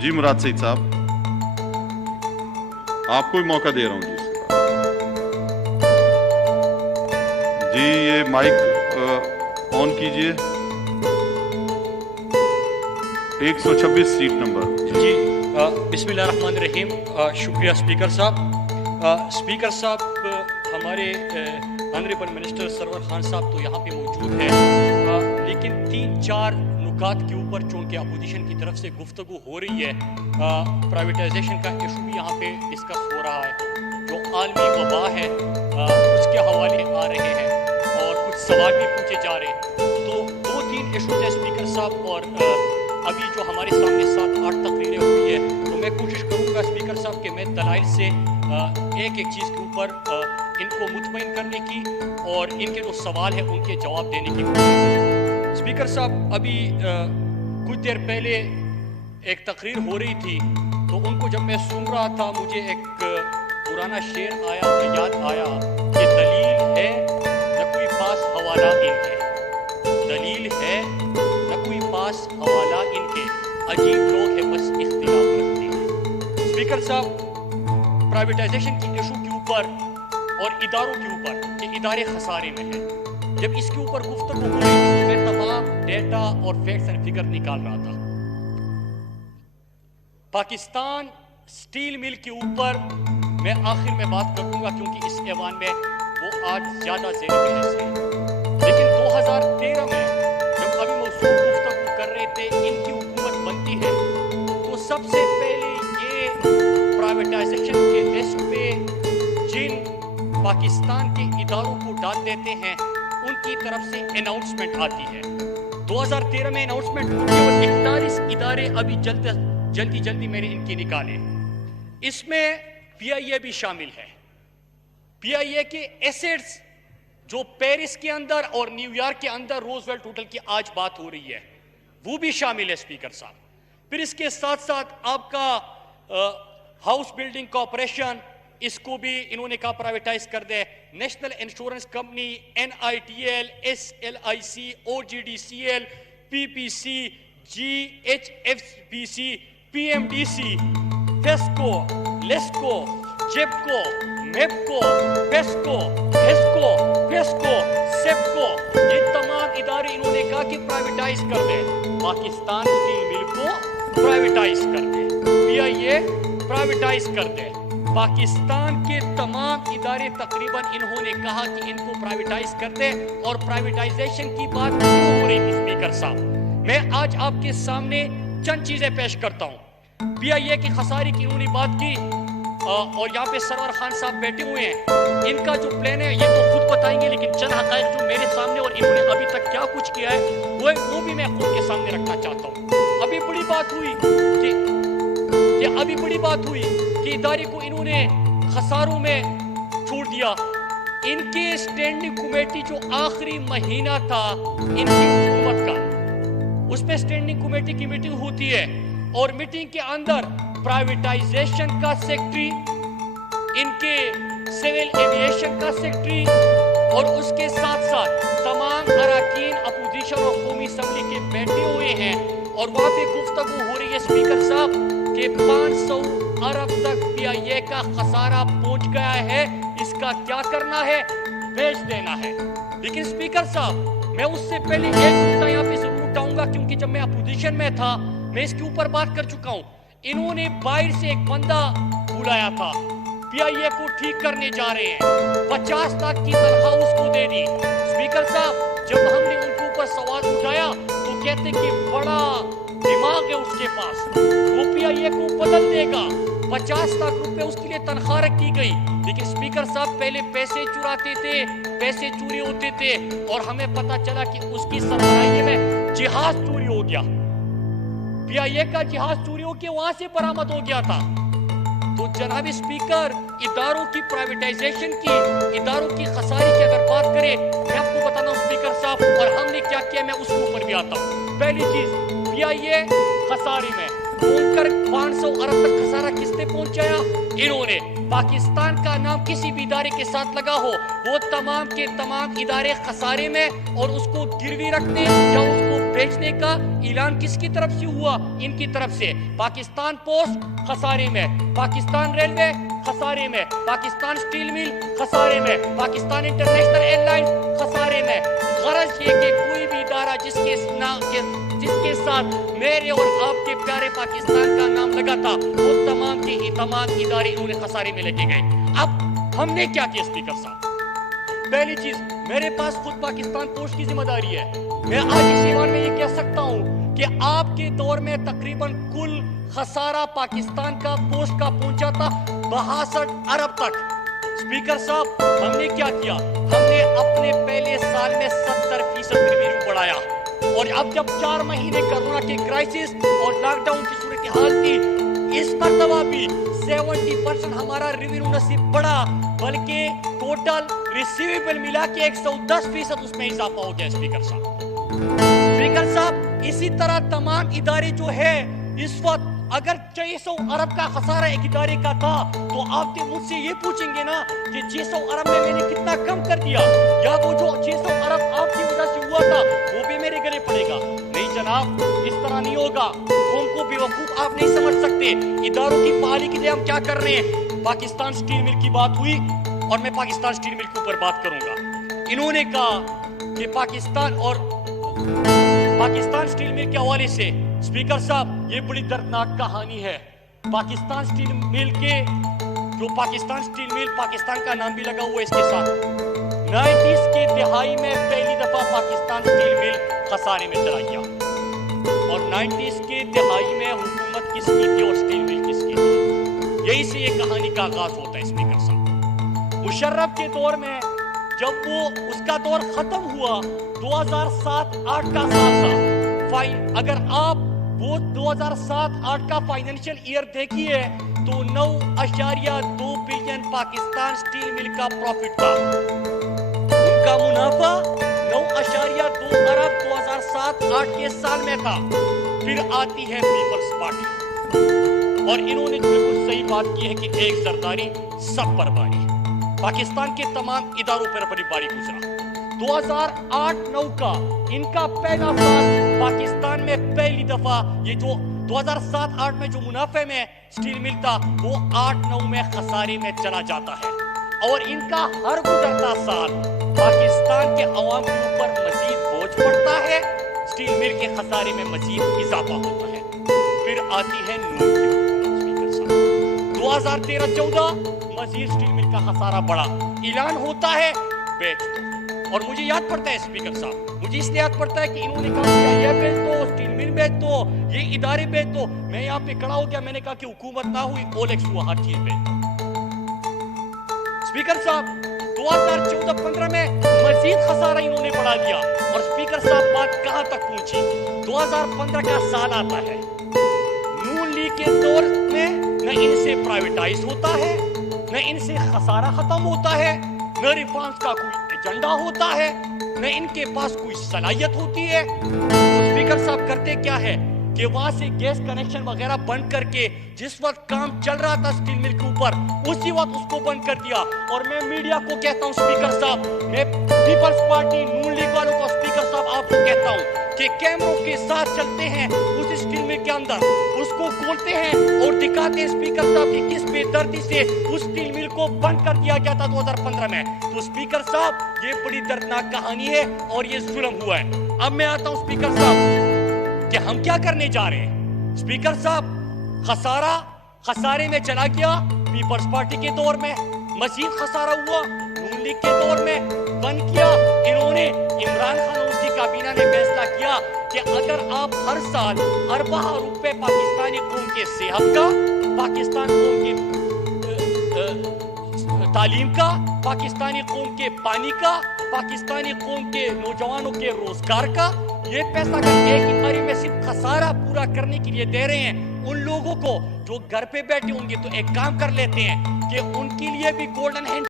जी मुराद सईद साहब, आपको भी मौका दे रहा हूँ जी। ये माइक ऑन कीजिए। 126 सीट नंबर जी। बिस्मिल्लाहिर्रहमानिर्रहीम। शुक्रिया स्पीकर साहब। स्पीकर साहब, हमारे ऑनरेबल मिनिस्टर सरवर खान साहब तो यहाँ पे मौजूद हैं, लेकिन 3-4 नुकात के ऊपर चूँकि अपोजिशन की तरफ से गुफ्तगू हो रही है, प्राइवेटाइजेशन का इशू भी यहाँ पे डिस्कस हो रहा है, जो आलमी वबा है उसके हवाले आ रहे हैं और कुछ सवाल भी पूछे जा रहे हैं। तो 2-3 इशूज़ हैं स्पीकर साहब, और अभी जो हमारे सामने 7-8 तकरीरें हुई है, तो मैं कोशिश करूँगा स्पीकर साहब कि मैं दलाइल से एक एक चीज़ के ऊपर इनको मुतमईन करने की और इनके जो सवाल है उनके जवाब देने की कोशिश करूँ। स्पीकर साहब, अभी कुछ देर पहले एक तकरीर हो रही थी, तो उनको जब मैं सुन रहा था मुझे एक पुराना शेर याद आया कि दलील है न कोई पास हवाला इनके, दलील है न कोई पास हवाला इनके, अजीब लोग हैं बस इख्तिलाफ रखते हैं। स्पीकर साहब, प्राइवेटाइजेशन की इशू के ऊपर और इदारों के ऊपर कि इदारे खसारे में हैं, जब इसके ऊपर गुफ्तगू हो रही थी तो मैं तमाम डेटा और फैक्ट्स एंड फिगर निकाल रहा था। पाकिस्तान स्टील मिल के ऊपर मैं आखिर में बात करूंगा क्योंकि इस ऐवान में वो आज ज़्यादा ज़ेर बहस है, लेकिन 2013 में जब अभी मौसूल गुफ्तगू कर रहे थे इनकी हुकूमत बनती है, तो सबसे पहले ये प्राइवेटाइजेशन के लिस्ट पे जिन पाकिस्तान के इदारों को डाल देते हैं उनकी तरफ से अनाउंसमेंट आती है। 2013 में अनाउंसमेंट हुई और 41 इदारे अभी जल्दी मैंने इनके निकाले। इसमें PIA भी शामिल है। PIA के एसेट्स जो पेरिस के अंदर और न्यूयॉर्क के अंदर रोजवेल्ट होटल की आज बात हो रही है, वो भी शामिल है स्पीकर साहब। फिर इसके साथ साथ आपका हाउस बिल्डिंग कॉर्पोरेशन, इसको भी इन्होंने कहा प्राइवेटाइज कर दे। National insurance company, NITL, SLIC, OGDCL, PPC, GHFPC, PMDC, FESCO, LESCO, GEPCO, MEPCO, PESCO, HESCO, FESCO, SEPCO, ये तमाम इदारे इन्होंने कहा कि प्राइवेटाइज कर दे। पाकिस्तान स्टील मिल को प्राइवेटाइज कर दे, PIA प्राइवेटाइज कर दे। पाकिस्तान के तमाम इदारे तकरीबन इन्होंने कहा कि इनको प्राइवेटाइज कर दे, और प्राइवेटाइजेशन की बात क्यों हो रही थी स्पीकर साहब, मैं आज आपके सामने चंद चीजें पेश करता हूं। PIA की खसारी की इन्होंने बात की, और यहाँ पे सरवर खान साहब बैठे हुए हैं, इनका जो प्लान है ये तो खुद बताएंगे, लेकिन चंद हक़ाइक़ जो मेरे सामने और इन्होंने अभी तक क्या कुछ किया है वो भी मैं खुद के सामने रखना चाहता हूँ। अभी बड़ी बात हुई कि इदारे को इन्होंने खसारों में छोड़ दिया। इनके स्टैंडिंग कमेटी जो आखिरी महीना था इनकी हुकूमत का, उसमें स्टैंडिंग कमेटी की मीटिंग होती है, और मीटिंग के अंदर प्राइवेटाइजेशन का सेक्रेटरी, इनके सिविल एविएशन का सेक्रेटरी, और उसके साथ साथ तमाम अराकीन अपोजिशन और कौमी असम्बली के बैठे हुए हैं, और वहाँ पे गुफ्तगू हो रही है स्पीकर साहब कि 500 अरब तक PIA का खसारा पहुंच गया है, इसका क्या करना है, बेच देना है। लेकिन स्पीकर साहब, मैं उससे पहले एक मुद्दा यहाँ पे जरूर उठाऊंगा, क्योंकि जब मैं अपोजिशन में था मैं इसके ऊपर बात कर चुका हूँ। इन्होंने बाहर से एक बंदा बुलाया था, PIA को ठीक करने जा रहे हैं, 50 लाख की तनख्वाह उसको दे दी। स्पीकर साहब, जब हमने उनके ऊपर सवाल उठाया तो कहते कि बड़ा दिमाग है उसके पास, वो PIA को बदल देगा। 50 लाख रुपए उसके लिए तनख्वाह रखी गई, लेकिन स्पीकर साहब पहले पैसे चुराते थे, पैसे चोरी होते थे, और हमें पता चला कि उसकी सरबराही में जहाज चोरी हो गया, PIA का जहाज चोरी होकर वहां से बरामद हो गया था। तो जनाब स्पीकर, इदारों की प्राइवेटाइजेशन की, इदारों की खसारी की अगर बात करें, मैं आपको बताता हूँ स्पीकर साहब, और हमने क्या किया मैं उसके ऊपर भी आता हूँ। पहली चीज, PIA खसारे में 500 अरब तक खसारा किसने पहुंचाया, इन्होंने पाकिस्तान का नाम किसी भी इदारे के साथ लगा हो, वो तमाम के तमाम इदारे खसारे में, और उसको गिरवी रखने या उसको बेचने का ऐलान किसकी तरफ से हुआ? इनकी तरफ से। पाकिस्तान पोस्ट खसारे में, पाकिस्तान रेलवे खसारे में, पाकिस्तान स्टील मिल खसारे में, पाकिस्तान इंटरनेशनल एयरलाइन खसारे में। गरज ये कि कोई भी इदारा जिसके साथ मेरे और आपके प्यारे पाकिस्तान का नाम लगा था, वो तमाम के तमाम इदारे इन्होंने खसारे में लेके गए। अब हमने क्या किया स्पीकर साहब? पहली चीज, मेरे पास खुद पाकिस्तान पोस्ट की जिम्मेदारी है। मैं आज इस ईवान में ये कह सकता हूं कि आपके दौर में तकरीबन कुल खसारा पाकिस्तान का पोस्ट का पहुंचा था 62 अरब तक। स्पीकर साहब, हमने क्या किया? हमने अपने पहले साल में 70% रेवेन्यू बढ़ाया, और अब जब 4 महीने कोरोना के क्राइसिस और लॉकडाउन की सूरत हाल थी, इस मरतबा भी 70% हमारा रेवेन्यू नसीब बढ़ा, बल्कि टोटल रिसीवेबल मिला के 110% उसमें इजाफा हो गया। स्पीकर साहब, इसी तरह तमाम इदारे जो है इस वक्त, अगर 600 अरब का खसारा एक इदारे का था, तो आप मुझसे ये पूछेंगे ना कि 600 अरब में मैंने कितना कम कर दिया, या वो जो 600 अरब आपकी वजह से हुआ था वो भी मेरे गले पड़ेगा? नहीं जनाब, इस तरह नहीं होगा। कौम को बेवकूफ आप नहीं समझ सकते। इदारों की बहाली के लिए हम क्या कर रहे हैं? पाकिस्तान स्टील मिल की बात हुई, और मैं पाकिस्तान स्टील मिल के ऊपर बात करूंगा। इन्होंने कहा कि पाकिस्तान स्टील मिल के हवाले से, स्पीकर साहब, ये बड़ी दर्दनाक कहानी है। पाकिस्तान स्टील मिल के जो पाकिस्तान स्टील मिल, पाकिस्तान का नाम भी लगा हुआ है इसके साथ। 90s के दिहाई में पहली दफा पाकिस्तान स्टील मिल खसारे में चला गया, और 90s के दिहाई में हुकूमत किसकी थी और स्टील मिल किसकी थी? यही से ये कहानी का आगाज होता है। स्पीकर साहब, मुशर्रफ के दौर में जब वो उसका दौर खत्म हुआ, 2007-8 का साल था। अगर आप वो 2007-8 का फाइनेंशियल ईयर देखिए तो 9.2 बिलियन पाकिस्तान स्टील मिल का प्रॉफिट था। उनका मुनाफा 9.2 अरब 2007-8 के साल में था। फिर आती है पीपल्स पार्टी, और इन्होंने बिल्कुल सही बात की है कि एक जरदारी सब पर बारी। पाकिस्तान के तमाम इदारों पर बड़ी बारी गुजरा। 2008-9 का इनका पहला साल, पाकिस्तान में पहली दफा ये जो 2007-8 में जो मुनाफे में स्टील मिल था, वो 8-9 में खसारे में चला जाता है, और इनका हर गुजरता साल पाकिस्तान के अवाम के ऊपर मजीद बोझ पड़ता है, स्टील मिल के खसारे में मजीद इजाफा होता है। फिर आती है नून की हुकूमत। स्पीकर साहब, 2013-14 मजीद स्टील मिल का खसारा बढ़ा, ऐलान होता है बेच दो। और मुझे याद पड़ता है स्पीकर साहब, मुझे इसलिए याद पड़ता है कि इन्होंने कहा ये बेच दो, स्टील मिल बेच दो, ये इदारे बेच दो। मैं यहाँ पे खड़ा हो गया, मैंने कहा कि हुकूमत ना हुई, ओलेक्स हुआ, हर चीज बेच दो। स्पीकर साहब, 2014-15 में मजीद खसारा इन्होंने बढ़ा दिया, और स्पीकर साहब बात कहां तक पहुंची? 2015 का साल आता है, नून लीग के दौर में न इनसे प्राइवेटाइज होता है, न इनसे खसारा खत्म होता है, न रिफॉर्म्स का कोई एजेंडा होता है, न इनके पास कोई सलाहियत होती है। तो स्पीकर साहब करते क्या है कि वहां से गैस कनेक्शन वगैरह बंद करके, जिस वक्त काम चल रहा था स्टील मिल के ऊपर, उसी वक्त उसको बंद कर दिया। और मैं मीडिया को कहता हूं स्पीकर साहब, मैं पीपल्स पार्टी नून लीग वालों को स्पीकर साहब आपको कहता हूं कि कैमरों के साथ चलते हैं उस स्टील मिल के अंदर, उसको खोलते हैं और दिखाते हैं स्पीकर साहब कि किस बेदर्दी से उस स्टील मिल को बंद कर दिया गया था 2015 में। तो स्पीकर साहब, ये बड़ी दर्दनाक कहानी है और ये जुल्म हुआ है। अब मैं आता हूं स्पीकर साहब कि हम क्या करने जा रहे हैं। स्पीकर साहब, खसारे में चला गया पीपल्स पार्टी के दौर में, मजीद खसारा हुआ नून लीग के दौर में, बंद किया इन्होंने। इमरान खान और उसकी काबीना ने फैसला किया कि अगर आप हर साल अरबा रुपए पाकिस्तानी कौम के सेहत का, पाकिस्तान कौम के तालीम का, पाकिस्तानी कौम के पानी का, पाकिस्तानी कौम के नौजवानों के रोजगार का, ये पैसा अगर एक इदारे में सिर्फ खसारा पूरा करने के लिए दे रहे हैं, उन लोगों को जो घर पे बैठे होंगे तो एक काम कर लेते हैं कि उनके लिए भी गोल्डन हैंड